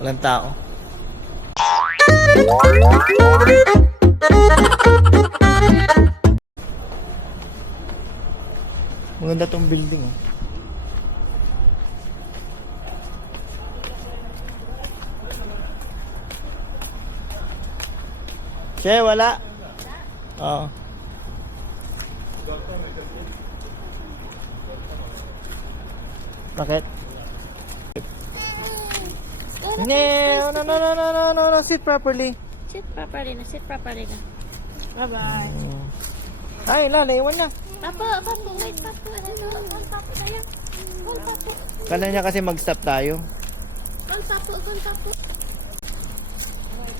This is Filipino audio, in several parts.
Walang tao. Maganda tong building, oh. Che, wala. Oo. Bakit? No. Sit properly. Sit properly na, sit properly na. Bye-bye. Ay, naiwan na. Papo, wait, papo. Gon, papo tayo. Gon, papo. Kala niya kasi mag-stop tayo. Gon, papo.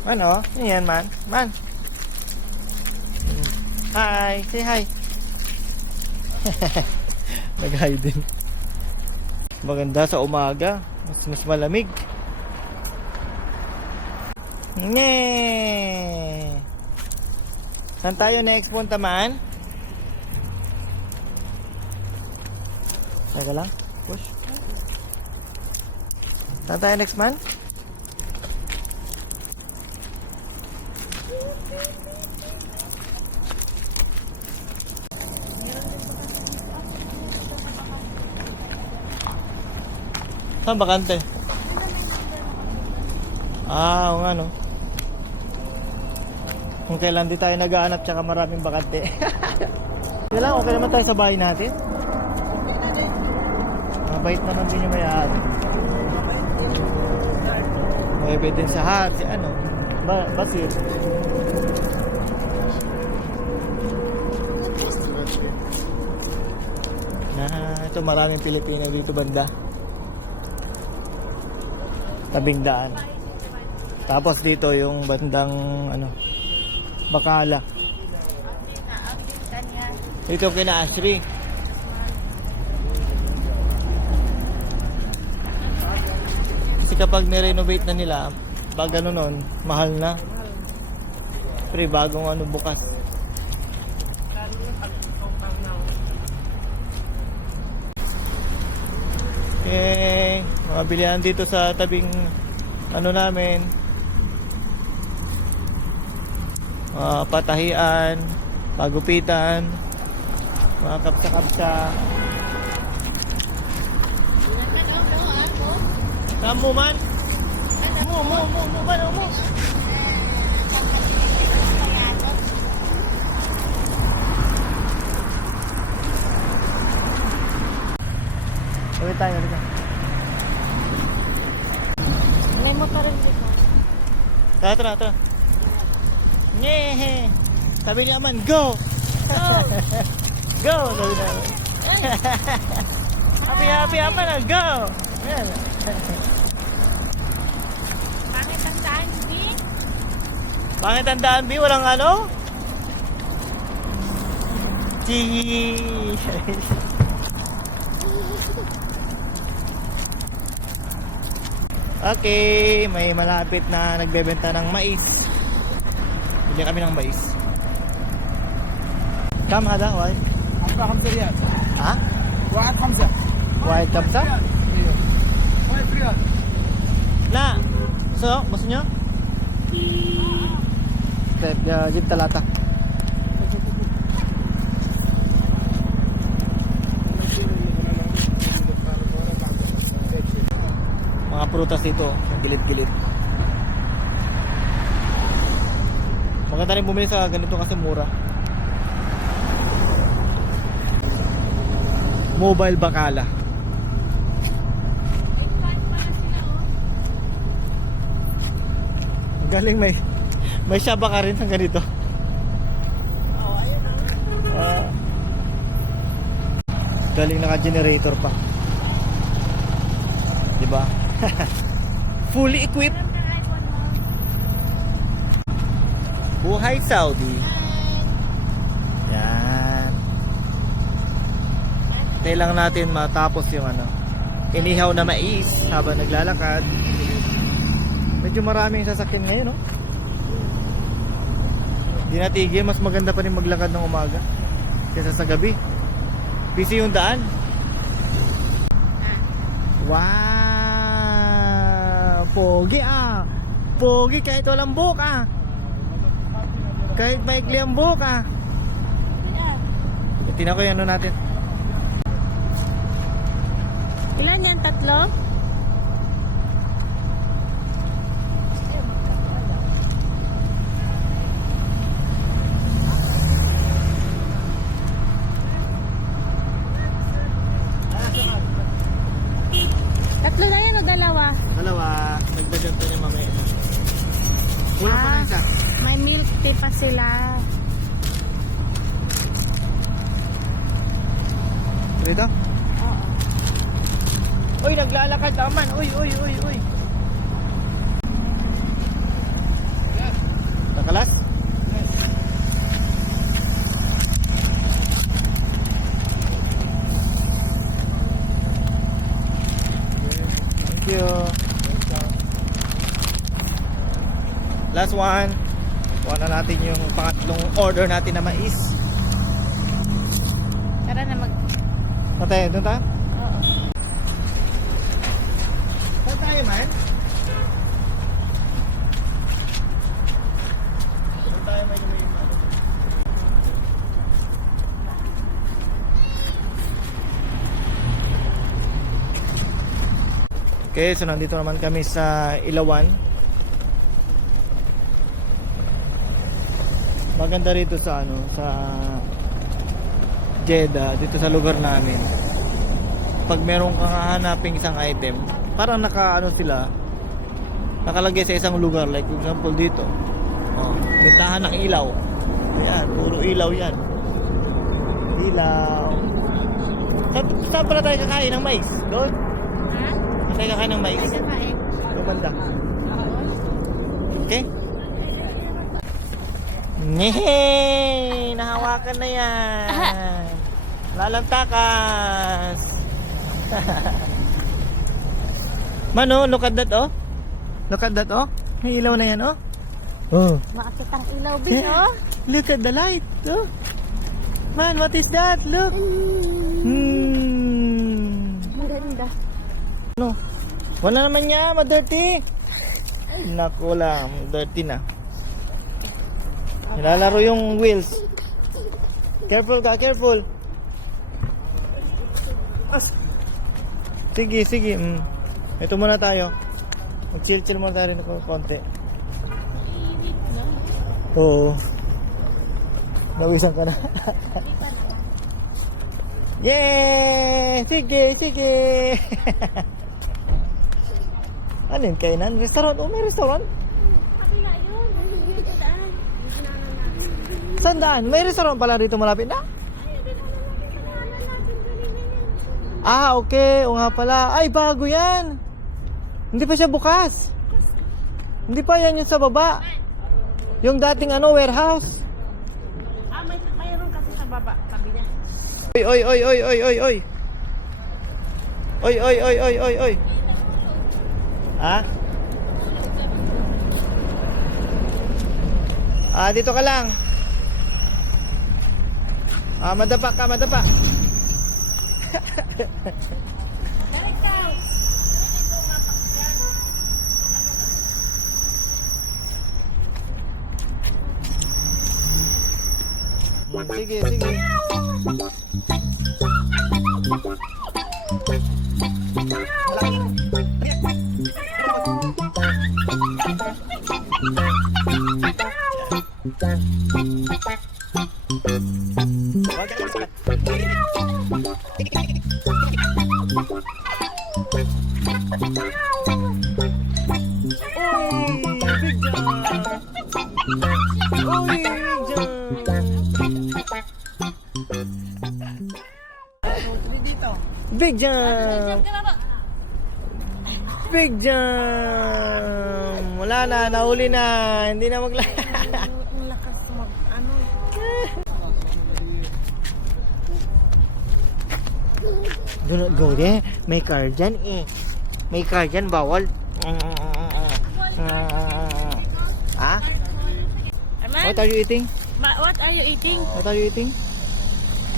Ano? Ano yan, man? Man. Hi. Say hi. Nag-hi din. Maganda sa umaga. Mas malamig. Nee. Saan tayo next punta, man? Teka lang. Push. Saan tayo next, man? Saan bakante? Oo nga, no? Kung kailan di tayo nag-aanap tsaka maraming bakante. Kailan okay naman tayo sa bahay natin. Mabait naman din yung may-ari. May evidence sa hat, si ano? Basir. Ito maraming Pilipino dito banda. Tabing daan. Tapos dito yung bandang ano, Bacala. Dito kina Ashri. Kasi kapag nirenovate na nila, pag ano nun, mahal na. Pero bagong ano bukas. Mga bilihan dito sa tabing ano namin, patahian, pagupitan, mga kapsa-kapsa. Kamu man? Mo man. Ulit tayo. May motor rin dito. Tara. Nyehe. Sabi niya man, go! Go! Sabi naman. Happy naman na, go! Ayan. Pangit ang daan, B? Pangit ang daan, B? Walang ano? Cheese! Okay, may malapit na nagbebenta ng mais. Bili kami ng mais. Kam hada, why? 5 ريال Ha? 1 5 White kapsa? ايوه 5 ريال La. So, gusto nyo? Step, jeep talata. Mga prutas dito, ang gilid-gilid. Maganda rin bumili sa ganito kasi mura. Mobile Bacala. Galing may shaba ka rin ng ganito. Galing naka-generator pa. 'Di ba? Fully equipped. Buhay Saudi. Yan. Kailangan natin matapos yung ano, inihaw na mais habang naglalakad. Medyo maraming sasakyan ngayon, no? Di natigil, mas maganda pa rin maglakad ng umaga kaysa sa gabi. Busy yung daan. Wow! Pogi ah. Pogi kahit walang buhok ah. Kahit maikli ang buhok ah. Tingnan ko yung ano natin. Ilan yan? 3? Tatlo na yan o dalawa? Dalawa. Nagdagan pa niya mamaya isa. Kulang pa na isa. May milk tea pa sila. Dito? Oo. Uy, naglalakad naman. Uy. Nakalas? Thank you. Last one. Kuha na natin yung pangatlong order natin na mais. Tara na mag... Patay, doon tayo? Oo. Saan tayo man? Doon tayo man yung ano. Okay, so nandito naman kami sa Ilawan. Maganda rito sa ano, sa Jeddah, dito sa lugar namin. Pag meron kang hahanaping isang item, parang naka nakalagay sa isang lugar, like for example dito. Oh, tindahan ng ilaw. Ayan, puro ilaw 'yan. Ilaw. Saan pala tayo kakain ng mais? Doon? Ha? Saan tayo kakain ng mais? Ay, kakain. Doon banda. Okay? Nyeh! Nahawakan na yan! Lalantakas! Mano, look at that oh! Look at that oh! May ilaw na yan oh! Oh! Makakit ang ilaw, Bin, oh. Look at the light oh! Man, what is that? Look! Ang ganda. Ano? Wala naman niya, ma-dirty! Naku lang, dirty na. Nilalaro yung wheels. Careful ka, careful. Sige. Ito muna tayo. Mag-chill muna tayo rin ng konti. Oo. Nawisan ka na. Yay! Sige. Ano yung kainan? Restaurant? Oh, may restaurant? Kabila yun. Dito daan. Saan daan? May restaurant pala dito malapit na? Ah, okay. O nga pala. Ay, bago yan. Hindi pa siya bukas. Hindi pa yan yung sa baba. Yung dating warehouse. Mayroon kasi sa baba. Tabi niya. Oy. Oy. Ha? Dito ka lang. Madapa ka. Sige. Big jump! Big jump! Wala na, nahuli na. Hindi na magla... Ang lakas mag... Ano? Do not go there. May car dyan eh. May car dyan, bawal. Ha? What are you eating? What are you eating? What are you eating?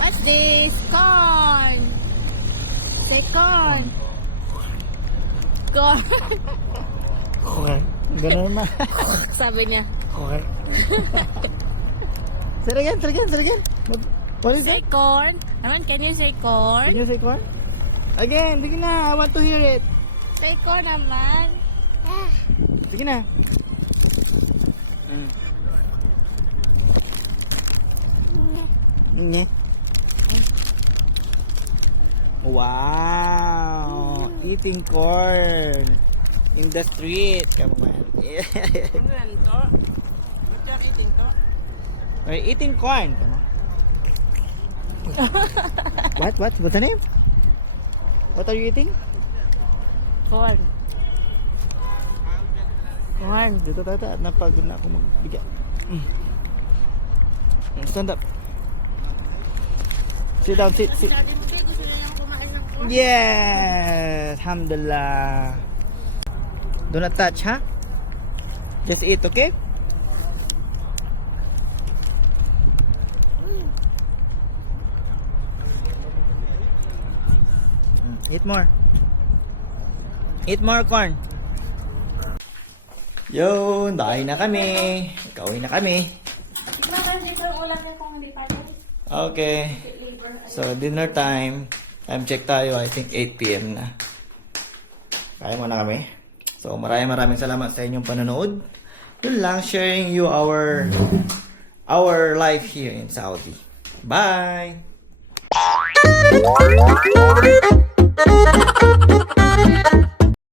What's this? Corn. Say corn. Corn. Okay. Ganun naman. Sabi niya. Okay. Say it again. What is Say it? corn. Naman, can you say Can corn? you say corn? Again, sige na. I want to hear it. Say corn naman. Ah. Sige na. Nye. Wow! Eating corn in the street. Come on. We're eating corn. Come on. What? What's the name? What are you eating? Corn. Corn. Dito tata. Napagod na ako magbigay. Stand up. Sit down. Sit. Gusto na niyang kumain ng corn. Yes! Alhamdulillah. Do not touch, ha? Just eat, okay? Eat more. Eat more corn. Yun, bahay na kami. Kauwi na kami. Bakit dito ang ulam niya kung hindi pa rin? Okay. So, dinner time. Time check tayo. I think 8 p.m. na. Kaya muna kami. So, maraming salamat sa inyong panonood. Yun lang, sharing you our life here in Saudi. Bye!